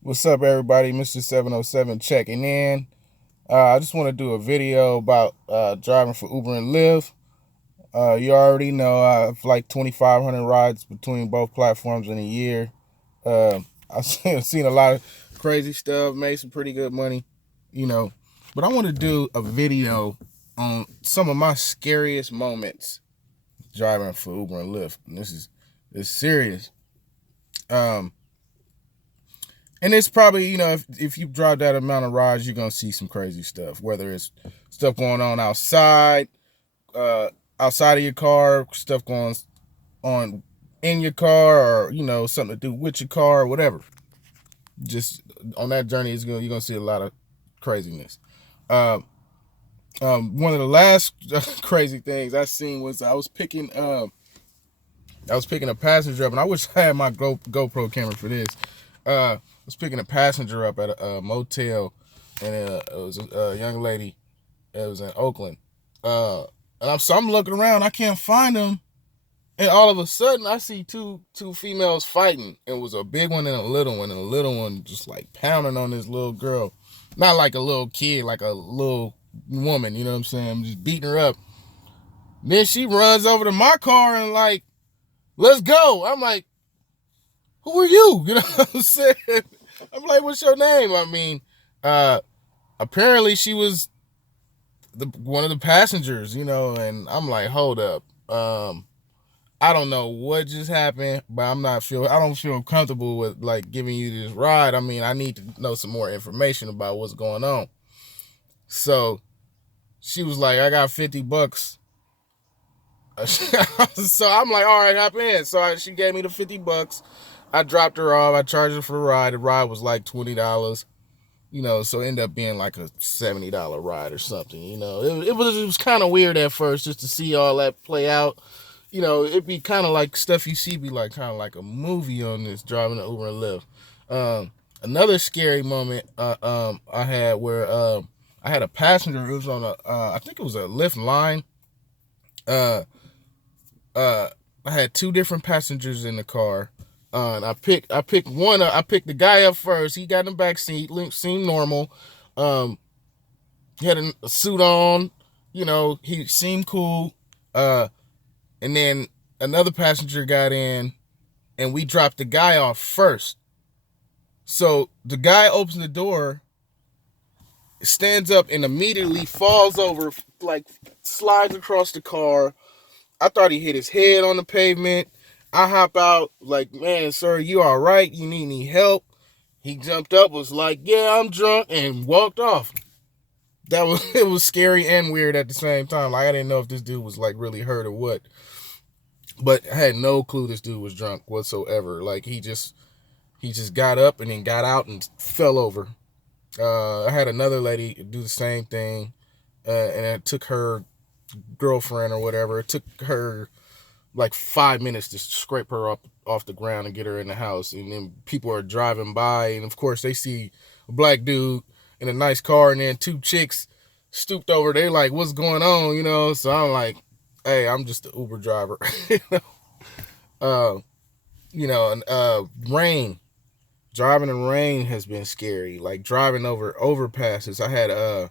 What's up, everybody? Mr. 707 checking in. I just want to do a video about driving for Uber and Lyft. You already know I have like 2,500 rides between both platforms in a year. I've seen a lot of crazy stuff, made some pretty good money, you know. But I want to do a video on some of my scariest moments driving for Uber and Lyft. And this is serious. Um, And it's probably, if you drive that amount of rides, you're gonna see some crazy stuff. Whether it's stuff going on uh, outside of your car, stuff going on in your car, or something to do with your car, or whatever. Just on that journey, you're gonna see a lot of craziness. Uh, One of the last crazy things I seen was I was picking a passenger up, and I wish I had my GoPro camera for this. I was picking a passenger up at a motel, and it was a young lady. It was in Oakland, uh, and I'm looking around. I can't find them, and all of a sudden I see two females fighting. It was a big one and a little one, and the little one just like pounding on this little girl, not like a little kid, like a little woman. You know what I'm saying? Just beating her up. Then she runs over to my car and like, let's go. I'm like, who are you? You know what I'm saying? I'm like, what's your name? I mean, uh, apparently she was one of the passengers, and I'm like, hold up. I don't know what just happened, but I don't feel comfortable with like giving you this ride. I mean, I need to know some more information about what's going on. So she was like, I got $50. So I'm like, all right, hop in. So she gave me the $50. I dropped her off. I charged her for the ride. The ride was like $20. So it ended up being like a $70 ride or something. It was kind of weird at first just to see all that play out. It'd be kind of like stuff you see be like kind of like a movie on this driving the Uber and Lyft. Another scary moment I had where I had a passenger who was on I think it was a Lyft line. Uh, uh, I had two different passengers in the car. And I picked the guy up first. He got in the back seat, seemed normal. Um, he had a suit on, he seemed cool. And then another passenger got in, and we dropped the guy off first. So the guy opens the door, stands up, and immediately falls over, like slides across the car. I thought he hit his head on the pavement. I hop out, like, man, sir, you all right? You need any help? He jumped up, was like, yeah, I'm drunk, and walked off. It was scary and weird at the same time. Like, I didn't know if this dude was like really hurt or what. But I had no clue this dude was drunk whatsoever. Like, he just got up and then got out and fell over. I had another lady do the same thing, and it took her girlfriend or whatever. It took her like 5 minutes to scrape her up off the ground and get her in the house. And then people are driving by, and of course they see a black dude in a nice car, and then two chicks stooped over. They like, what's going on? So I'm like, hey, I'm just the Uber driver. uh, Rain. Driving in rain has been scary. Like driving over overpasses. I had a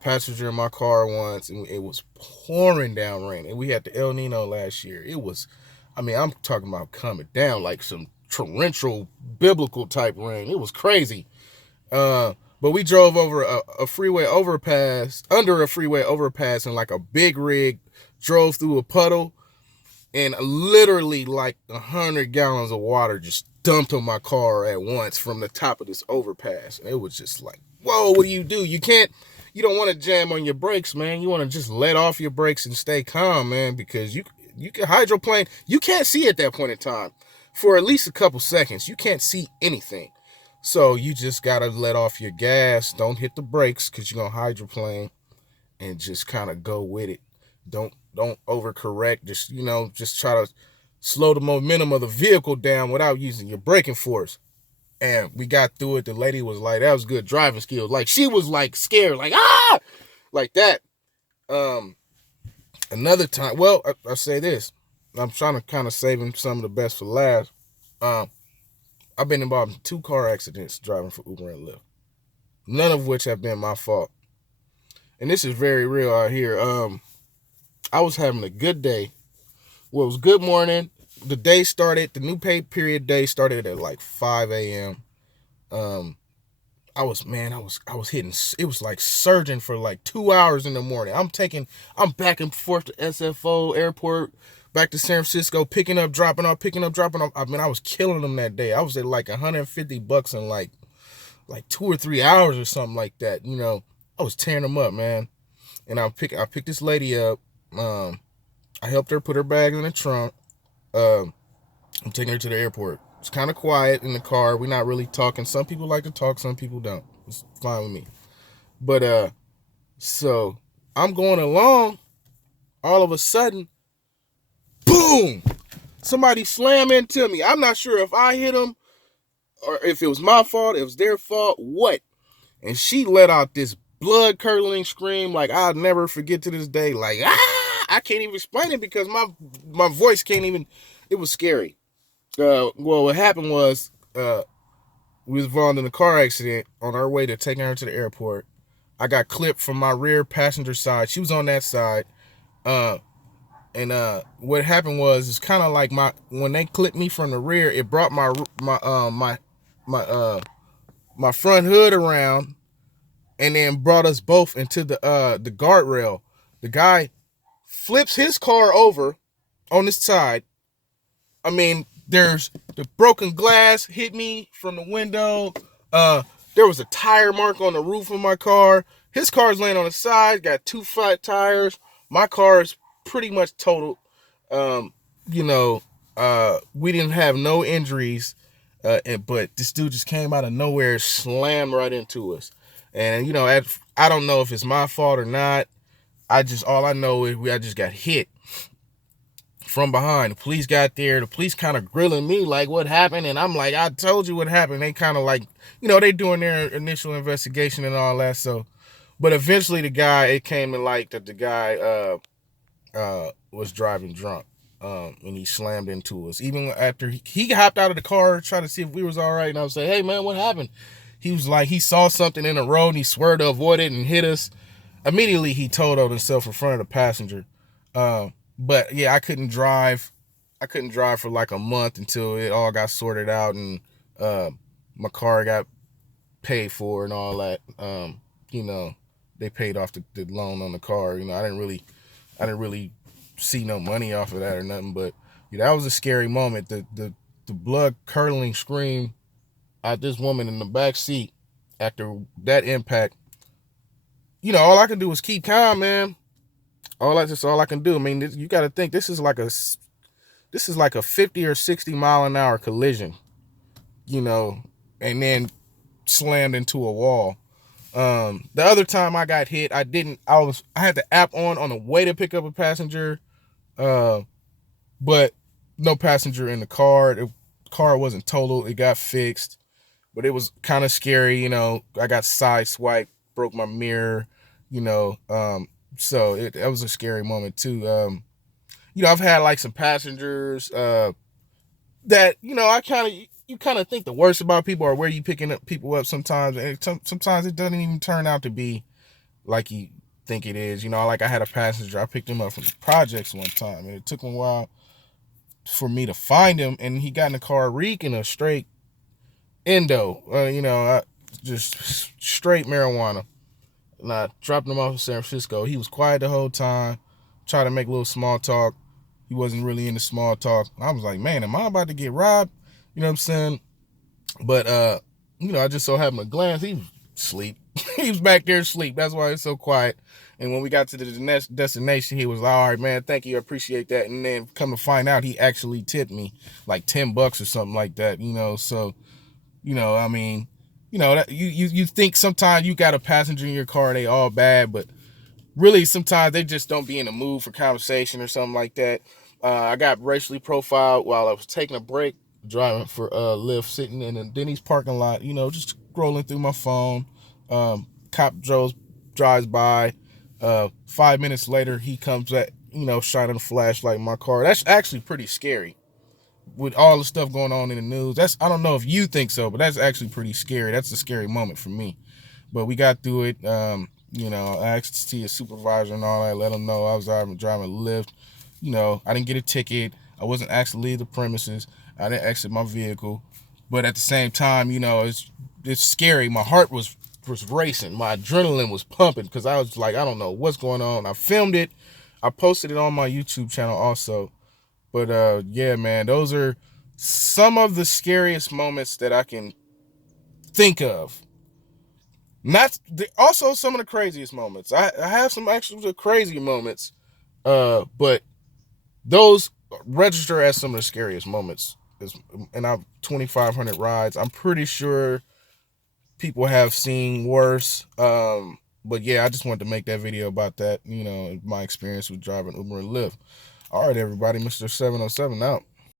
passenger in my car once, and it was pouring down rain. And we had the El Nino last year. It was, I mean, I'm talking about coming down like some torrential biblical type rain. It was crazy. But we drove over a freeway overpass, under a freeway overpass, and like a big rig drove through a puddle, and literally like 100 gallons of water just dumped on my car at once from the top of this overpass. And it was just like, whoa, what do? You don't want to jam on your brakes, man. You want to just let off your brakes and stay calm, man, because you can hydroplane. You can't see at that point in time for at least a couple seconds. You can't see anything. So you just got to let off your gas. Don't hit the brakes because you're going to hydroplane, and just kind of go with it. Don't overcorrect. Just try to slow the momentum of the vehicle down without using your braking force. And we got through it. The lady was like, that was good driving skills. Like, she was like scared, like, ah, like that. Um, Another time, well, I say this. I'm trying to kind of saving some of the best for last. Um, I've been involved in 2 car accidents driving for Uber and Lyft, none of which have been my fault. And this is very real out here. I was having a good day. Well, it was good morning. The day started, the new pay period day started at like 5 a.m. Um, I was hitting, it was like surging for like 2 hours in the morning. I'm back and forth to SFO airport, back to San Francisco, picking up, dropping off, picking up, dropping off. I mean, I was killing them that day. I was at like $150 in like 2 or 3 hours or something like that. I was tearing them up, man. And I picked this lady up. I helped her put her bags in the trunk. I'm taking her to the airport. It's kind of quiet in the car. We're not really talking. Some people like to talk, some people don't. It's fine with me. But so I'm going along. All of a sudden, boom! Somebody slammed into me. I'm not sure if I hit them or if it was my fault, if it was their fault, what? And she let out this blood-curdling scream like I'll never forget to this day. Like, ah! I can't even explain it because my voice can't even. It was scary. Well, what happened was we was involved in a car accident on our way to taking her to the airport. I got clipped from my rear passenger side. She was on that side. And what happened was it's kind of like when they clipped me from the rear, it brought my front hood around and then brought us both into the guardrail. The guy flips his car over on his side. I mean, there's the broken glass hit me from the window. There was a tire mark on the roof of my car. His car's laying on the side, got 2 flat tires. My car is pretty much totaled. We didn't have no injuries, but this dude just came out of nowhere, slammed right into us. And I don't know if it's my fault or not. All I know is I just got hit from behind. The police got there. The police kind of grilling me like, what happened? And I'm like, I told you what happened. They kind of like, they doing their initial investigation and all that. So, but eventually it came to light that the guy was driving drunk. And he slammed into us. Even after he hopped out of the car, trying to see if we was all right. And I was like, hey man, what happened? He was like, he saw something in the road and he swerved to avoid it and hit us. Immediately he totaled himself in front of the passenger. But yeah, I couldn't drive for like a month until it all got sorted out and my car got paid for and all that. They paid off the loan on the car. I didn't really see no money off of that or nothing, but that was a scary moment. The blood curdling scream at this woman in the back seat after that impact. All I can do is keep calm, man. That's all I can do. I mean, you got to think this is like a 50 or 60 mile an hour collision, and then slammed into a wall. The other time I got hit, I had the app on the way to pick up a passenger, but no passenger in the car. The car wasn't totaled. It got fixed, but it was kind of scary. I got sideswiped, broke my mirror, so that was a scary moment too. I've had like some passengers that you kind of think the worst about people or where you picking up people up sometimes, and sometimes it doesn't even turn out to be like you think it is. Like I had a passenger, I picked him up from the projects one time, and it took him a while for me to find him, and he got in the car reeking of straight endo, just straight marijuana. And I dropped him off in San Francisco. He was quiet the whole time, tried to make a little small talk. He wasn't really into small talk. I was like, man, am I about to get robbed? You know what I'm saying? But, I just so happened to glance. He was asleep. He was back there asleep. That's why it's so quiet. And when we got to the next destination, he was like, all right, man, thank you. I appreciate that. And then come to find out, he actually tipped me like $10 or something like that, So, I mean, that you think sometimes you got a passenger in your car, they all bad, but really sometimes they just don't be in the mood for conversation or something like that. I got racially profiled while I was taking a break, driving for Lyft, sitting in a Denny's parking lot, just scrolling through my phone. Cop drives by. 5 minutes later, he comes at, shining a flashlight in my car. That's actually pretty scary with all the stuff going on in the news. I don't know if you think so, but that's actually pretty scary. That's a scary moment for me. But we got through it. I asked to see a supervisor and all that, let him know I was driving a Lyft. I didn't get a ticket. I wasn't asked to leave the premises. I didn't exit my vehicle. But at the same time, it's scary. My heart was racing. My adrenaline was pumping because I was like, I don't know what's going on. I filmed it. I posted it on my YouTube channel also. But yeah, man, those are some of the scariest moments that I can think of. Also some of the craziest moments. I have some actual crazy moments, but those register as some of the scariest moments. And I've 2,500 rides. I'm pretty sure people have seen worse. But yeah, I just wanted to make that video about that. My experience with driving Uber and Lyft. All right, everybody, Mr. 707 out.